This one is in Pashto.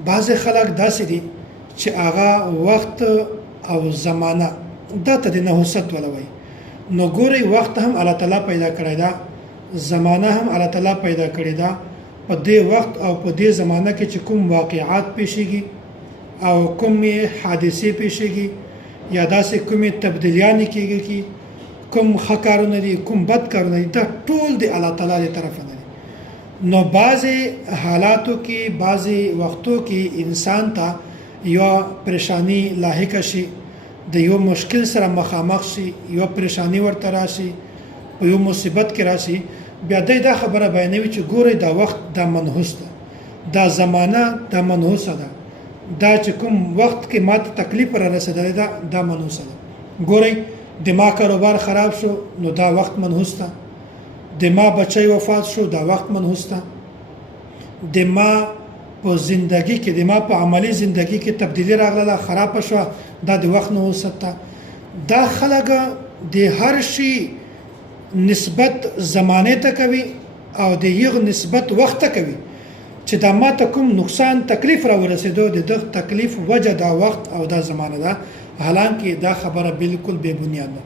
بعض خلک داسې دي چې هغه وخت او زمانہ دا ته د نحوست ولوي. نو ګوري وخت هم الله تعالی پیدا کړی دا، زمانہ هم الله تعالی پیدا کړی دا. په دې وخت او په دې زمانہ کې چې کوم واقعات پیښیږي او کوم حادثې پیښیږي یا داسې کومې تبدیلیاں کیږي کی کوم ښه کارونه دي کوم بد کارونه دي دا ټول د الله تعالی له طرفه دي. نو بعضې حالاتو کې بعضې وختو کې انسان ته یو پریشانی لاحقه شي، د یو مشکل سره مخامخ شي، یو پریشانی ورته راشي، په یو مصیبت کې راشي، بیا دا خبره بیانوي چې ګورئ دا وخت دا منحوس ده، دا زمانه دا منحوسه ده، دا چې کوم وخت کې ماته تکلیف را رسېدلی ده دا منحوسه ده. ګورئ د ما کاروبار خراب شو نو دا وخت منحوس ده، د ما بچی وفات شو دا وخت منحوس ده، د ما په زندگی کې د ما په عملی زندگی کې تبدیلی راغله خراب شو دا د وخت نحوست ده. دا خلک د هر شي نسبت زمانه ته کوي او د یغ نسبت وخت ته کوي چې دا ما ته کوم نقصان تکلیف را ورسېدو د دغه تکلیف وجه دا وخت او دا زمانه ده، حالانکه دا خبره بالکل بے بنیاد ده.